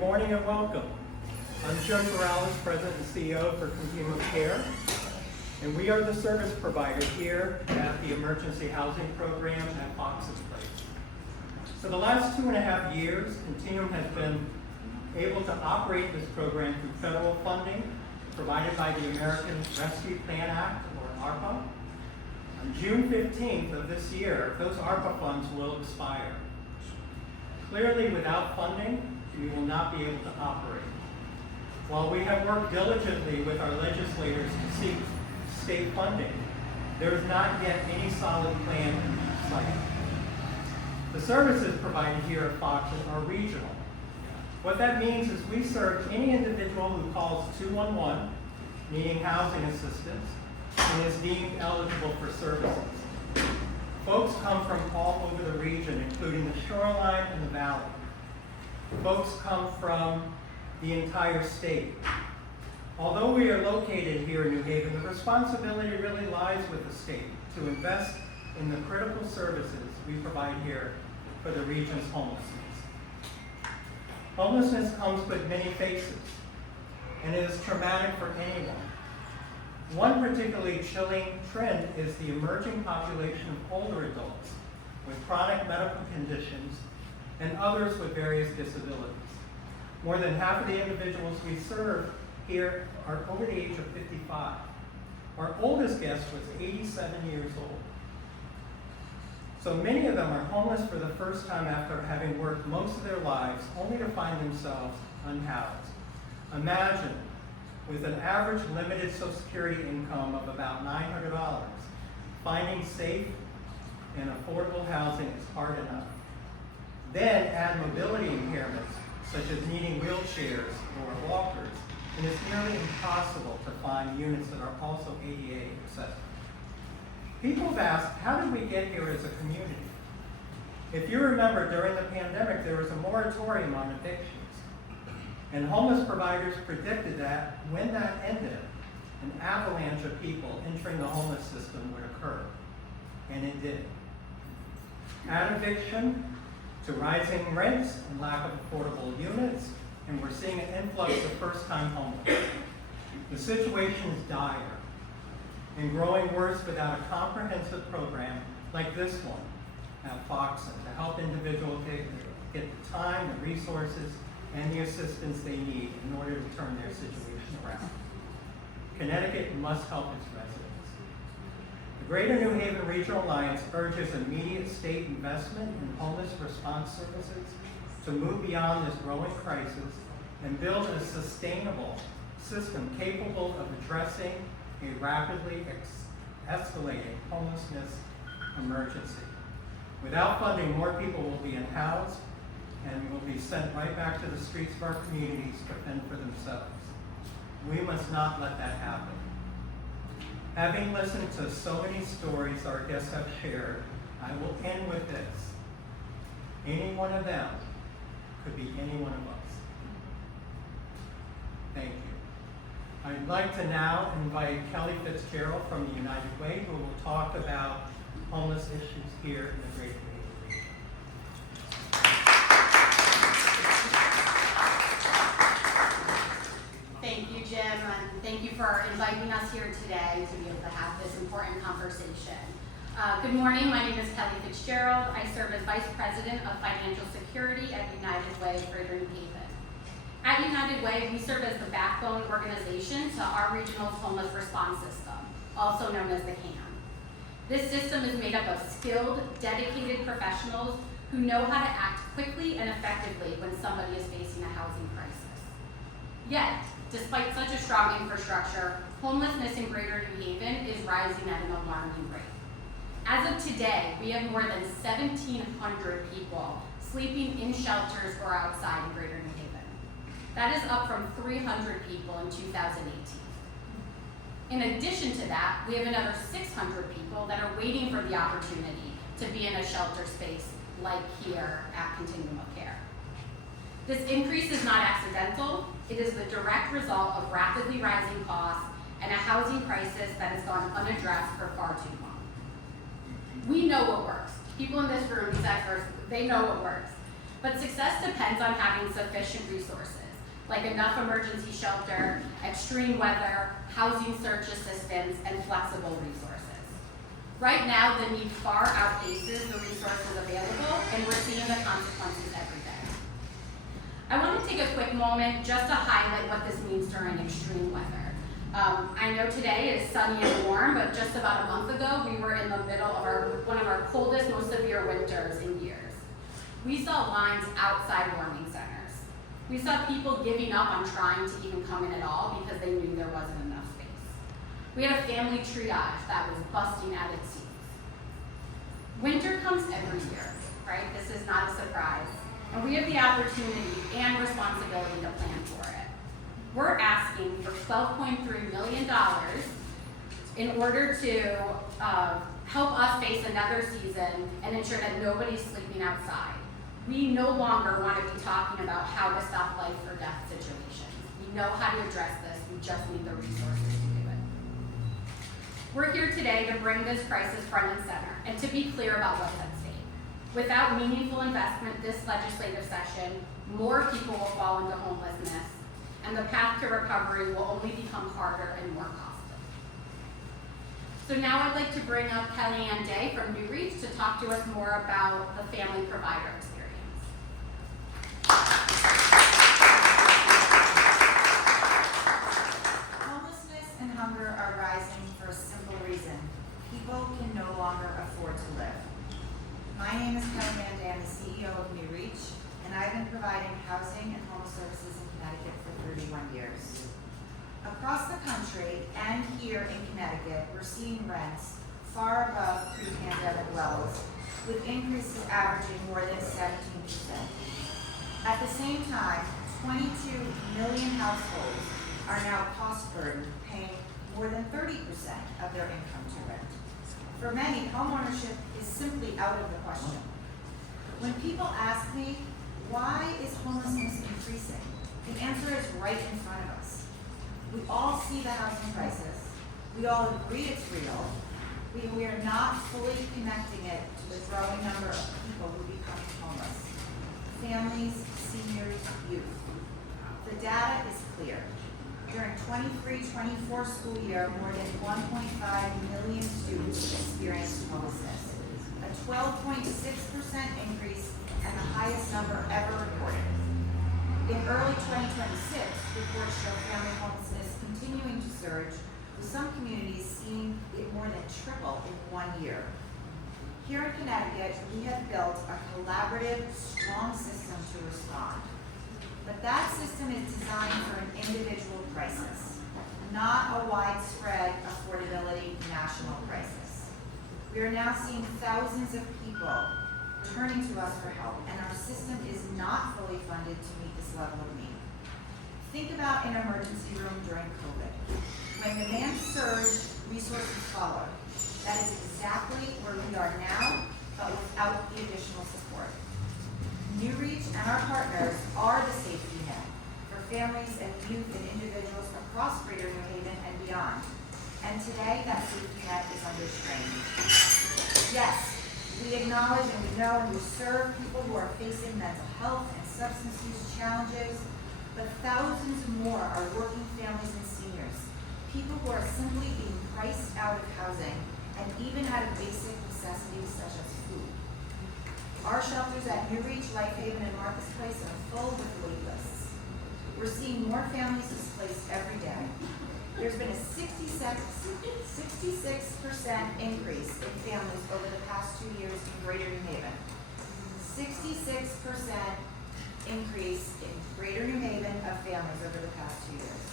morning and welcome. I'm Joe Morales, President and CEO for Continuum Care, and we are the service provider here at the Emergency Housing Program at Fox's Place. For the last 2.5 years, Continuum has been able to operate this program through federal funding provided by the American Rescue Plan Act, or ARPA. On June 15th of this year, those ARPA funds will expire. Clearly, without funding, we will not be able to operate. While we have worked diligently with our legislators to seek state funding, there is not yet any solid plan in sight. The services provided here at Fox are regional. What that means is we serve any individual who calls 211 needing housing assistance and is deemed eligible for services. Folks come from all over the region, including the shoreline and the valley. Folks come from the entire state. Although we are located here in New Haven, the responsibility really lies with the state to invest in the critical services we provide here for the region's homelessness. Homelessness comes with many faces, and it is traumatic for anyone. One particularly chilling trend is the emerging population of older adults with chronic medical conditions and others with various disabilities. More than half of the individuals we serve here are over the age of 55. Our oldest guest was 87 years old. So many of them are homeless for the first time after having worked most of their lives only to find themselves unhoused. Imagine, with an average limited Social Security income of about $900, finding safe and affordable housing is hard enough. Then add mobility impairments, such as needing wheelchairs or walkers, and it's nearly impossible to find units that are also ADA accessible. People have asked, how did we get here as a community? If you remember, during the pandemic, there was a moratorium on evictions. And homeless providers predicted that when that ended, an avalanche of people entering the homeless system would occur. And it did. Add eviction to rising rents and lack of affordable units, and we're seeing an influx of first-time homeless. The situation is dire and growing worse without a comprehensive program like this one at Foxen to help individuals get the time, the resources, and the assistance they need in order to turn their situation around. Connecticut must help its residents. The Greater New Haven Regional Alliance urges immediate state investment in homeless response services to move beyond this growing crisis and build a sustainable system capable of addressing a rapidly escalating homelessness emergency. Without funding, more people will be unhoused and will be sent right back to the streets of our communities to fend for themselves. We must not let that happen. Having listened to so many stories our guests have shared, I will end with this. Any one of them could be any one of us. Thank you. I'd like to now invite Kelly Fitzgerald from the United Way, who will talk about homeless issues here in the Greater New Haven region. Thank you, Jim, and thank you for inviting us here today to be able to have this important conversation. Good morning, my name is Kelly Fitzgerald. I serve as Vice President of Financial Security at United Way of Greater New Haven. At United Way, we serve as the backbone organization to our regional homeless response system, also known as the CAN. This system is made up of skilled, dedicated professionals who know how to act quickly and effectively when somebody is facing a housing crisis. Yet, despite such a strong infrastructure, homelessness in Greater New Haven is rising at an alarming rate. As of today, we have more than 1,700 people sleeping in shelters or outside in Greater New Haven. That is up from 300 people in 2018. In addition to that, we have another 600 people that are waiting for the opportunity to be in a shelter space like here at Continuum of Care. This increase is not accidental. It is the direct result of rapidly rising costs and a housing crisis that has gone unaddressed for far too long. We know what works. People in this room, these experts, they know what works. But success depends on having sufficient resources, like enough emergency shelter, extreme weather, housing search assistance, and flexible resources. Right now, the need far outpaces the resources available, and we're seeing the consequences every day. I want to take a quick moment just to highlight what this means during extreme weather. I know today is sunny and warm, but just about a month ago, we were in the middle of one of our coldest, most severe winters in years. We saw lines outside warming centers. We saw people giving up on trying to even come in at all because they knew there wasn't enough space. We had a family triage that was busting at its seams. Winter comes every year, right? This is not a surprise. And we have the opportunity and responsibility to plan for it. We're asking for $12.3 million in order to help us face another season and ensure that nobody's sleeping outside. We no longer want to be talking about how to stop life or death situations. We know how to address this, we just need the resources to do it. We're here today to bring this crisis front and center and to be clear about what's at stake. Without meaningful investment this legislative session, more people will fall into homelessness, and the path to recovery will only become harder and more costly. So now I'd like to bring up Kelly Ann Day from New Reach to talk to us more about the family provider experience. Homelessness and hunger are rising for a simple reason. People can no longer afford to live. My name is Kelly Ann Day. I'm the CEO of New Reach, and I've been providing housing and home services in Connecticut for 31 years. Across the country and here in Connecticut, we're seeing rents far above pre-pandemic levels, with increases averaging more than 17%. At the same time, 22 million households are now cost burdened, paying more than 30% of their income to rent. For many, homeownership is simply out of the question. When people ask me, why is homelessness increasing? The answer is right in front of us. We all see the housing crisis. We all agree it's real. We are not fully connecting it to the growing number of people who become homeless. Families, seniors, youth. The data is clear. During 23-24 school year, more than 1.5 million students experienced homelessness, a 12.6% increase and the highest number ever recorded. In early 2026, reports show family homelessness continuing to surge, with some communities seeing it more than triple in 1 year. Here in Connecticut, we have built a collaborative, strong system to respond. But that system is designed for an individual crisis, not a widespread affordability national crisis. We are now seeing thousands of people turning to us for help, and our system is not fully funded to meet this level of need. Think about an emergency room during COVID. When demand surged, resources followed. That is exactly where we are now, but without the additional support. New Reach and our partners are the safety net for families and youth and individuals across Greater New Haven and beyond. And today, that safety net is under strain. Yes, we acknowledge and we know and we serve people who are facing mental health and substance use challenges, but thousands more are working families and seniors, people who are simply being priced out of housing and even out of basic necessities such as food. Our shelters at New Reach, Life Haven, and Marcus Place are full with wait lists. We're seeing more families displaced every day. There's been a 66% increase in families over the past 2 years in Greater New Haven. 66% increase in Greater New Haven of families over the past 2 years.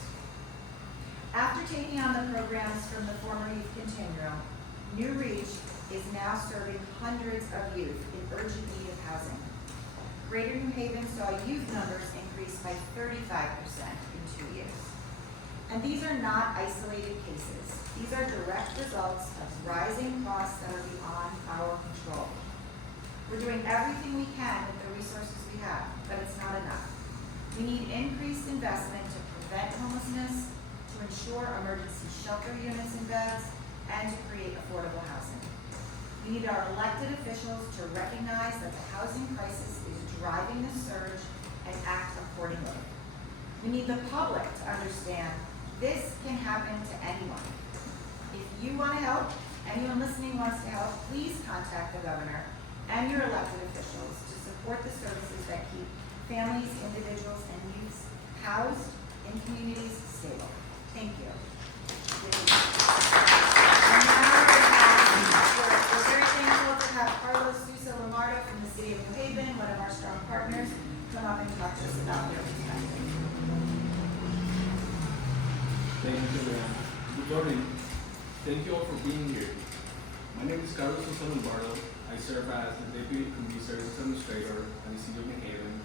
After taking on the programs from the former Youth Continuum, New Reach is now serving hundreds of youth in urgent need of housing. Greater New Haven saw youth numbers increase by 35% in 2 years. And these are not isolated cases. These are direct results of rising costs that are beyond our control. We're doing everything we can with the resources we have, but it's not enough. We need increased investment to prevent homelessness, to ensure emergency shelter units and beds, and to create affordable housing. We need our elected officials to recognize that the housing crisis is driving the surge and act accordingly. We need the public to understand this can happen to anyone. If you want to help, anyone listening wants to help, please contact the governor and your elected officials to support the services that keep families, individuals, and youths housed in communities stable. Thank you. And now we're very thankful to have Carlos Sousa Lamardo from the City of New Haven, one of our strong partners, come up and talk to us about their perspective. Thank you, Juliana. Good morning. Thank you all for being here. My name is Carlos Sousa Lombardo. I serve as the Deputy Community Services Administrator at the City of New Haven,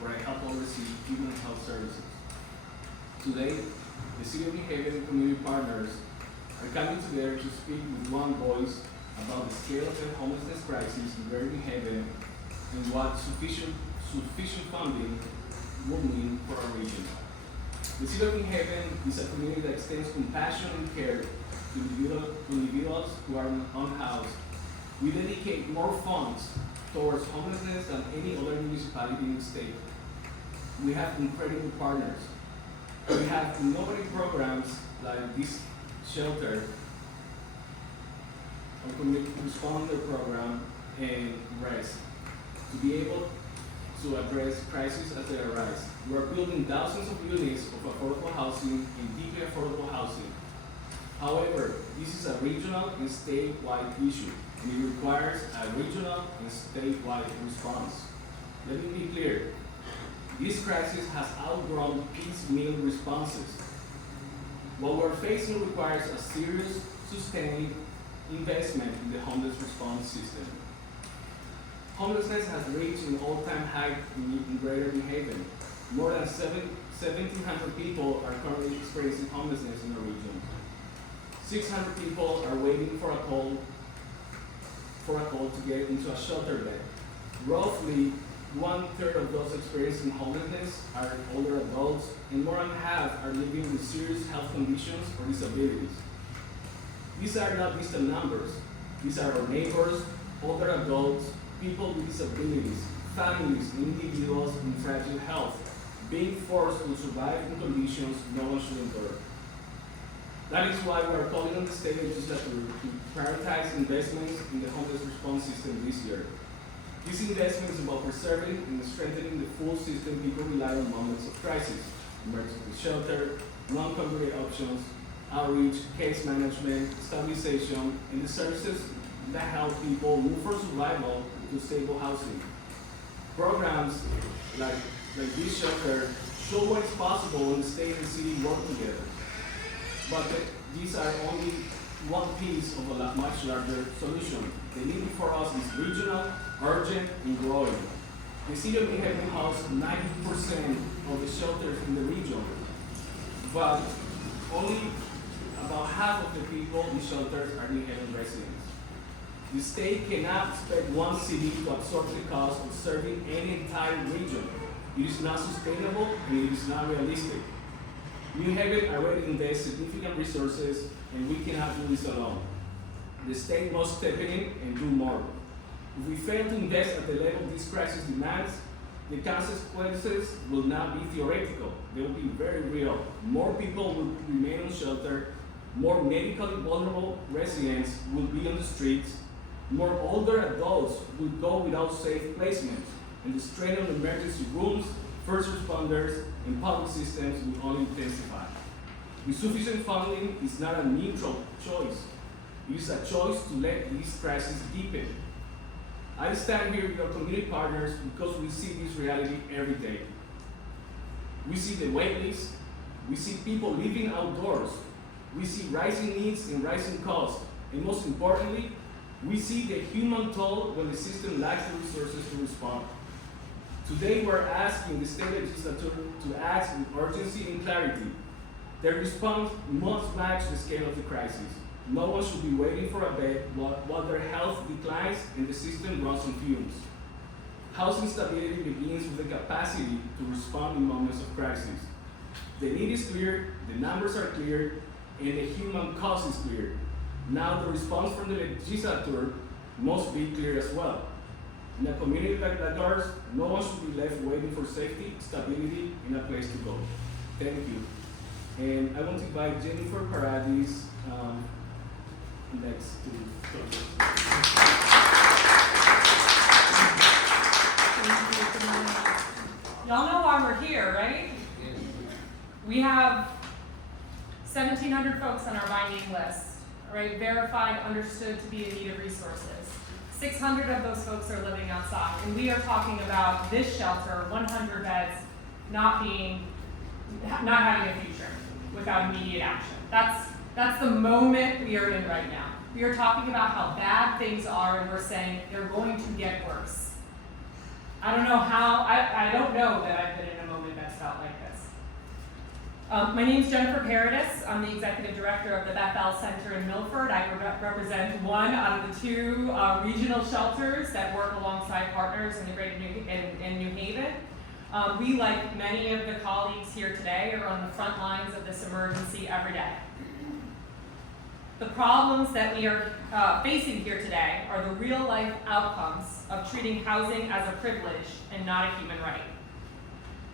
where I help oversee human health services. Today, the City of New Haven community partners are coming together to speak with one voice about the scale of the homelessness crisis in Greater New Haven and what sufficient funding will mean for our region. The City of New Haven is a community that extends compassion and care to individuals who are unhoused. We dedicate more funds towards homelessness than any other municipality in the state. We have incredible partners. We have innovative programs like this shelter, a community responder program, and REST to be able to address crises as they arise. We are building thousands of units of affordable housing and deeply affordable housing. However, this is a regional and statewide issue, and it requires a regional and statewide response. Let me be clear. This crisis has outgrown piecemeal responses. What we're facing requires a serious, sustained investment in the homeless response system. Homelessness has reached an all-time high in Greater New Haven. More than 1,700 people are currently experiencing homelessness in the region. 600 people are waiting for a call to get into a shelter bed. Roughly 1/3 of those experiencing homelessness are older adults, and more than half are living with serious health conditions or disabilities. These are not distant numbers. These are our neighbors, older adults, people with disabilities, families, and individuals in fragile health, being forced to survive in conditions no one should endure. That is why we are calling on the state legislature to prioritize investments in the homeless response system this year. This investment is about preserving and strengthening the full system people rely on in moments of crisis: emergency shelter, non-congregate options, outreach, case management, stabilization, and the services that help people move from survival to stable housing. Programs like this shelter show what is possible when the state and the city work together. But these are only one piece of a much larger solution. The need for us is regional, urgent, and growing. The City of New Haven houses 90% of the shelters in the region, but only about half of the people in shelters are New Haven residents. The state cannot expect one city to absorb the cost of serving any entire region. It is not sustainable and it is not realistic. New Haven already invests significant resources, and we cannot do this alone. The state must step in and do more. If we fail to invest at the level this crisis demands, the consequences will not be theoretical. They will be very real. More people will remain on shelter, more medically vulnerable residents will be on the streets, more older adults will go without safe placement, and the strain on emergency rooms, first responders, and public systems will only intensify. Insufficient funding is not a neutral choice. It is a choice to let this crisis deepen. I stand here with our community partners because we see this reality every day. We see the wait list, we see people living outdoors, we see rising needs and rising costs, and most importantly, we see the human toll when the system lacks the resources to respond. Today we're asking the state legislature to act with urgency and clarity. Their response must match the scale of the crisis. No one should be waiting for a bed while their health declines and the system runs on fumes. Housing stability begins with the capacity to respond in moments of crisis. The need is clear, the numbers are clear, and the human cost is clear. Now the response from the legislature must be clear as well. In a community like ours, no one should be left waiting for safety, stability, and a place to go. Thank you. And I want to invite Jennifer Paradis next to close. Y'all know why we're here, right? We have 1,700 folks on our binding list, right? Verified, understood to be in need of resources. 600 of those folks are living outside, and we are talking about this shelter, 100 beds, not having a future without immediate action. That's the moment we are in right now. We are talking about how bad things are, and we're saying they're going to get worse. I don't know that I've been in a moment that's felt like this. My name is Jennifer Paradis. I'm the executive director of the Bethel Center in Milford. I represent one out of the two regional shelters that work alongside partners in the greater New Haven. We, like many of the colleagues here today, are on the front lines of this emergency every day. The problems that we are facing here today are the real-life outcomes of treating housing as a privilege and not a human right.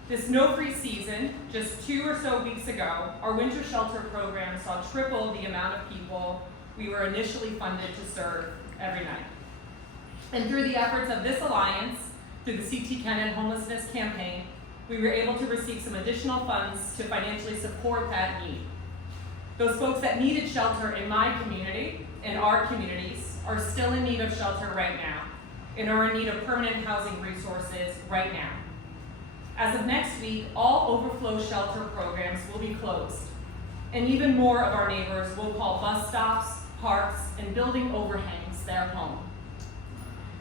This no-free season, just 2 or so weeks ago, our winter shelter program saw triple the amount of people we were initially funded to serve every night. And through the efforts of this alliance, through the CT Kennan Homelessness Campaign, we were able to receive some additional funds to financially support that need. Those folks that needed shelter in my community and our communities are still in need of shelter right now and are in need of permanent housing resources right now. As of next week, all overflow shelter programs will be closed, and even more of our neighbors will call bus stops, parks, and building overhangs their home.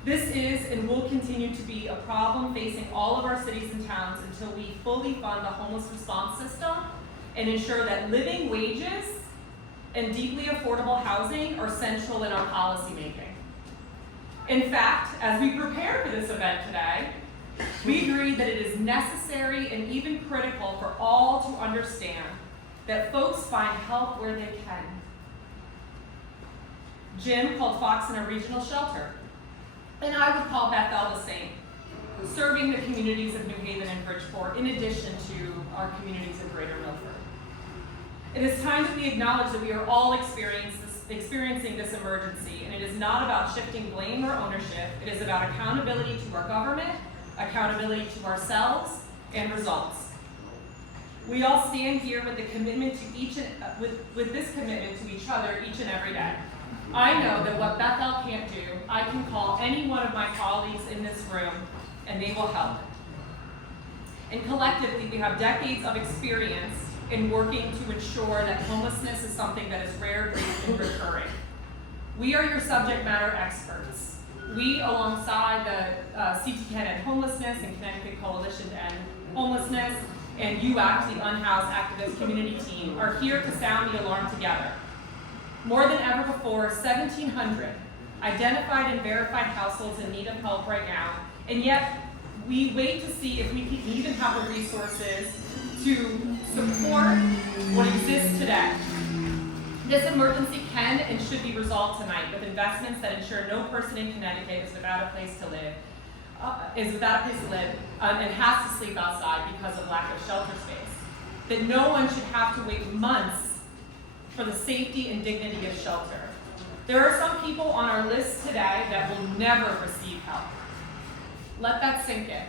This is and will continue to be a problem facing all of our cities and towns until we fully fund the homeless response system and ensure that living wages and deeply affordable housing are central in our policymaking. In fact, as we prepare for this event today, we agreed that it is necessary and even critical for all to understand that folks find help where they can. Jim called Fox in a regional shelter, and I would call Bethel the same, serving the communities of New Haven and Bridgeport in addition to our communities of Greater Milford. It is time that we acknowledge that we are all experiencing this emergency, and it is not about shifting blame or ownership. It is about accountability to our government, accountability to ourselves, and results. We all stand here with the commitment to with this commitment to each other each and every day. I know that what Bethel can't do, I can call any one of my colleagues in this room, and they will help. And collectively, we have decades of experience in working to ensure that homelessness is something that is rare, brief, and recurring. We are your subject matter experts. We, alongside the CT Kennan Homelessness and Connecticut Coalition to End Homelessness and UACT, the Unhoused Activist Community Team, are here to sound the alarm together. More than ever before, 1,700 identified and verified households in need of help right now, and yet we wait to see if we can even have the resources to support what exists today. This emergency can and should be resolved tonight with investments that ensure no person in Connecticut is without a place to live, and has to sleep outside because of lack of shelter space. That no one should have to wait months for the safety and dignity of shelter. There are some people on our list today that will never receive help. Let that sink in.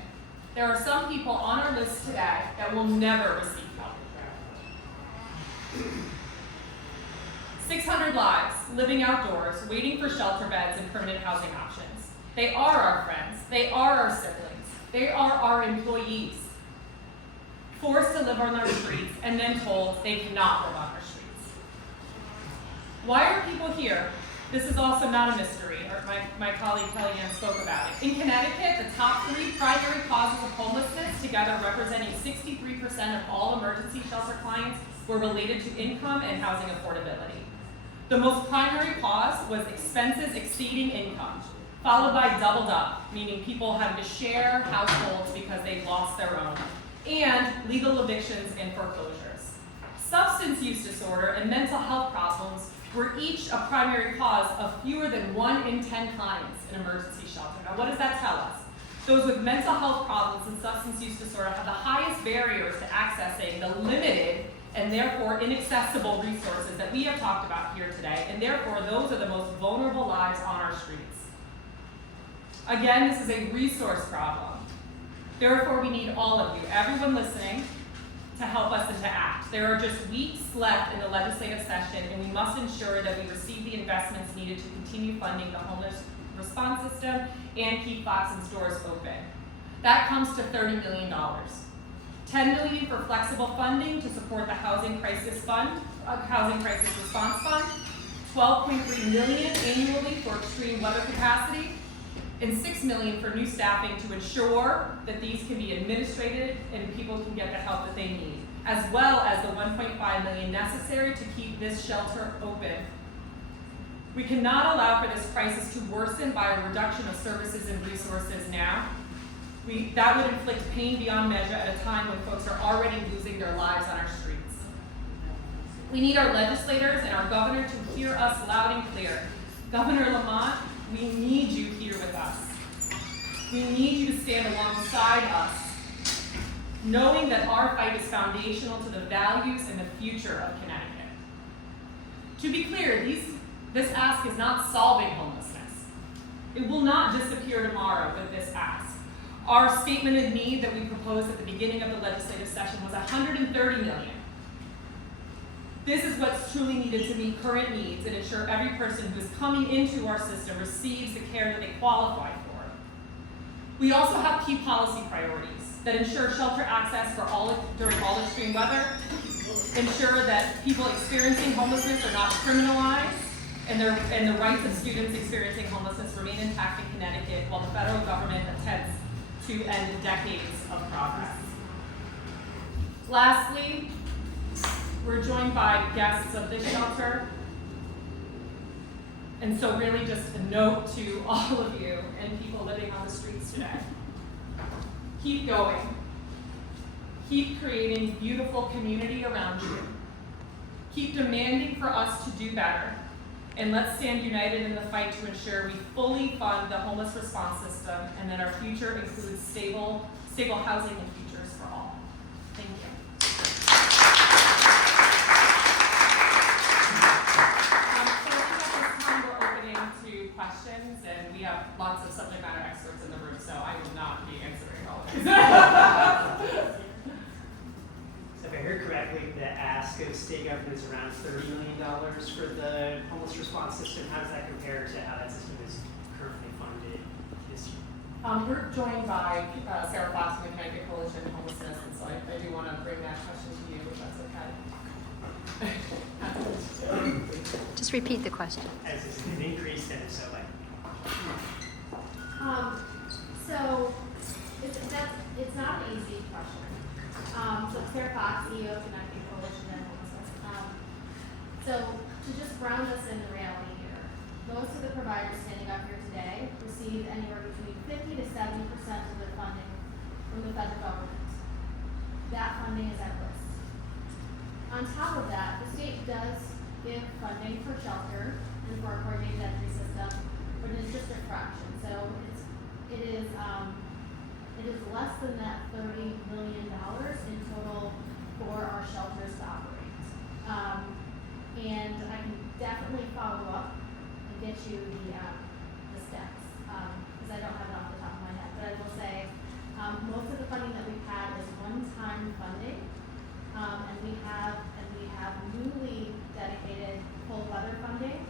There are some people on our list today that will never receive help. 600 lives living outdoors, waiting for shelter beds and permanent housing options. They are our friends. They are our siblings. They are our employees. Forced to live on our streets and then told they cannot live on our streets. Why are people here? This is also not a mystery, or my colleague Kellyanne spoke about it. In Connecticut, the top 3 primary causes of homelessness, together representing 63% of all emergency shelter clients, were related to income and housing affordability. The most primary cause was expenses exceeding income, followed by doubled up, meaning people having to share households because they lost their own, and legal evictions and foreclosures. Substance use disorder and mental health problems We're each a primary cause of fewer than 1 in 10 clients in emergency shelter. Now, what does that tell us? Those with mental health problems and substance use disorder have the highest barriers to accessing the limited and therefore inaccessible resources that we have talked about here today, and therefore those are the most vulnerable lives on our streets. Again, this is a resource problem. Therefore, we need all of you, everyone listening, to help us and to act. There are just weeks left in the legislative session, and we must ensure that we receive the investments needed to continue funding the homeless response system and keep Foxton's doors open. That comes to $30 million. $10 million for flexible funding to support the Housing Crisis Response Fund, $12.3 million annually for extreme weather capacity, and $6 million for new staffing to ensure that these can be administrated and people can get the help that they need, as well as the $1.5 million necessary to keep this shelter open. We cannot allow for this crisis to worsen by a reduction of services and resources now. That would inflict pain beyond measure at a time when folks are already losing their lives on our streets. We need our legislators and our governor to hear us loud and clear. Governor Lamont, we need you here with us. We need you to stand alongside us, knowing that our fight is foundational to the values and the future of Connecticut. To be clear, this ask is not solving homelessness. It will not disappear tomorrow with this ask. Our statement of need that we proposed at the beginning of the legislative session was $130 million. This is what's truly needed to meet current needs and ensure every person who is coming into our system receives the care that they qualify for. We also have key policy priorities that ensure shelter access for during all extreme weather, ensure that people experiencing homelessness are not criminalized, and the rights of students experiencing homelessness remain intact in Connecticut while the federal government attempts to end decades of progress. Lastly, we're joined by guests of this shelter. And so really just a note to all of you and people living on the streets today. Keep going. Keep creating beautiful community around you. Keep demanding for us to do better. And let's stand united in the fight to ensure we fully fund the homeless response system and that our future includes stable housing and futures for all. Thank you. Questions, and we have lots of subject matter experts in the room, so I will not be answering all of these. So if I heard correctly, the ask of state government is around $30 million for the homeless response system. How does that compare to how that system is currently funded this year? We're joined by Sarah Fox from the Connecticut Coalition on Homelessness, and so I do want to bring that question to you, if that's okay. Just repeat the question. As is an increase, and so like. So it's not an easy question. So Sarah Fox, CEO of Connecticut Coalition and Homelessness. So to just ground us in the reality here, most of the providers standing up here today receive anywhere between 50 to 70% of their funding from the federal government. That funding is at risk. On top of that, the state does give funding for shelter and for our coordinated entry system, but it's just a fraction. So it is less than that $30 million in total for our shelters to operate. And I can definitely follow up and get you the stats because I don't have it off the top of my head. But I will say most of the funding that we've had is one-time funding. And we have newly dedicated cold weather funding,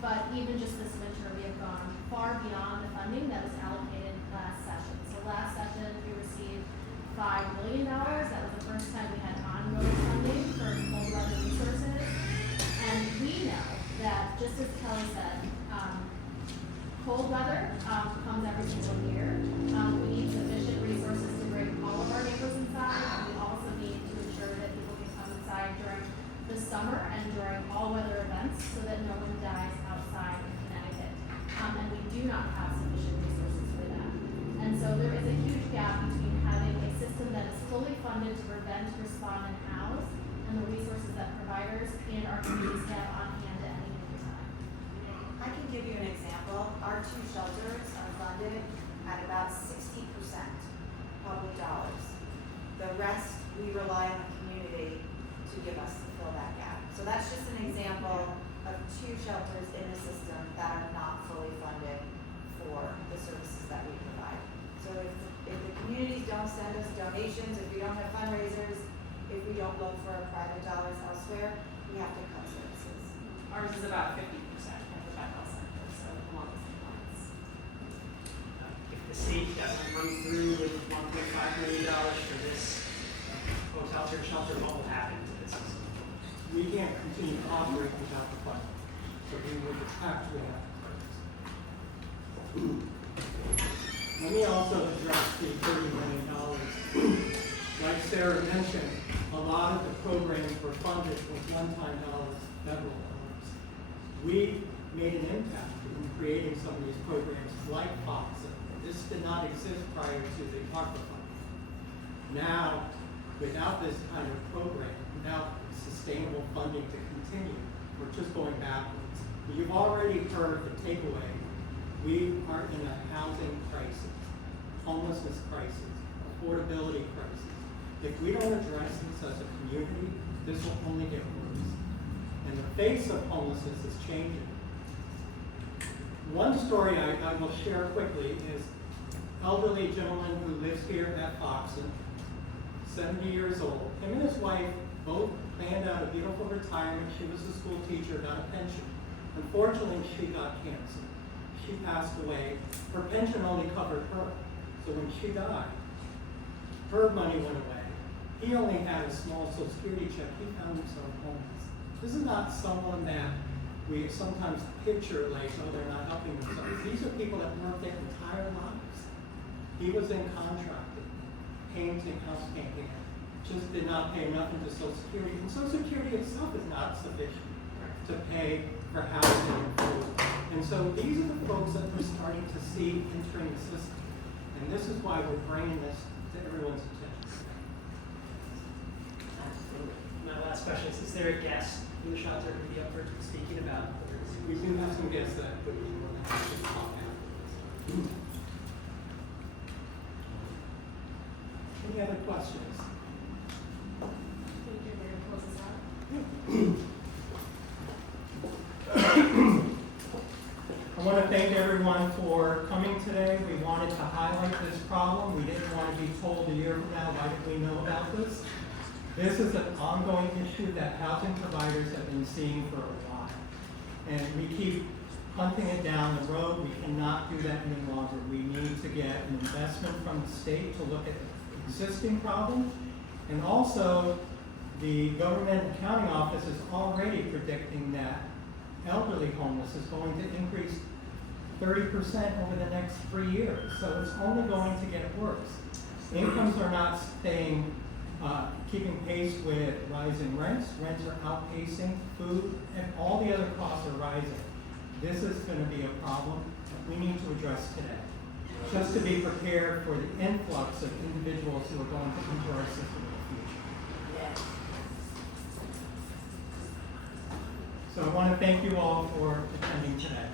but even just this winter we have gone far beyond the funding that was allocated last session. So last session we received $5 million. That was the first time we had ongoing funding for cold weather resources. And we know that, just as Kelly said, cold weather comes every single year. We need sufficient resources to bring all of our neighbors inside. And we also need to ensure that people can come inside during the summer and during all weather events so that no one dies outside in Connecticut. And we do not have sufficient resources for that. And so there is a huge gap between having a system that is fully funded to prevent, respond, and house, and the resources that providers and our communities have on hand at any our two shelters are funded at about 60% public dollars. The rest, we rely on the community to give us to fill that gap. So that's just an example of two shelters in the system that are not fully funded for the services that we provide. So if the communities don't send us donations, if we don't have fundraisers, if we don't look for private dollars elsewhere, we have to cut services. Ours is about 50% of the medical center, so along the same lines. If the state doesn't come through with $1.5 million for this hotel or shelter, what will happen to this system? We can't continue to operate without the funding, so we would actually have to purchase. Let me also address the $30 million. Like Sarah mentioned, a lot of the programs were funded with one-time dollars, federal dollars. We made an impact in creating some of these programs like FOX. This did not exist prior to the ARPA funding. Now, without this kind of program, without sustainable funding to continue, we're just going backwards. You've already heard the takeaway. We are in a housing crisis, homelessness crisis, affordability crisis. If we don't address this as a community, this will only get worse. And the face of homelessness is changing. One story I will share quickly is elderly gentleman who lives here at Foxen, 70 years old. Him and his wife both planned out a beautiful retirement. She was a school teacher, got a pension. Unfortunately, she got cancer. She passed away. Her pension only covered her. So when she died, her money went away. He only had a small Social Security check. He found himself homeless. This is not someone that we sometimes picture like, oh, they're not helping themselves. These are people that work their entire lives. He was in contracting, painting, house painting, just did not pay enough into Social Security. And Social Security itself is not sufficient to pay for housing and food. And so these are the folks that we're starting to see entering the system. And this is why we're bringing this to everyone's attention. My last question is there a guest in the shelter who would be up for speaking about? We do have some guests that would be more than happy to talk afterwards. Any other questions? Thank you. We're gonna close this out. I want to thank everyone for coming today. We wanted to highlight this problem. We didn't want to be told a year from now, why did we know about this? This is an ongoing issue that housing providers have been seeing for a while. And we keep hunting it down the road. We cannot do that any longer. We need to get an investment from the state to look at the existing problem. And also, the government accounting office is already predicting that elderly homeless is going to increase 30% over the next 3 years. So it's only going to get worse. Incomes are not staying, keeping pace with rising rents. Rents are outpacing food, and all the other costs are rising. This is going to be a problem that we need to address today, just to be prepared for the influx of individuals who are going to enter our system in the future. So I want to thank you all for attending today.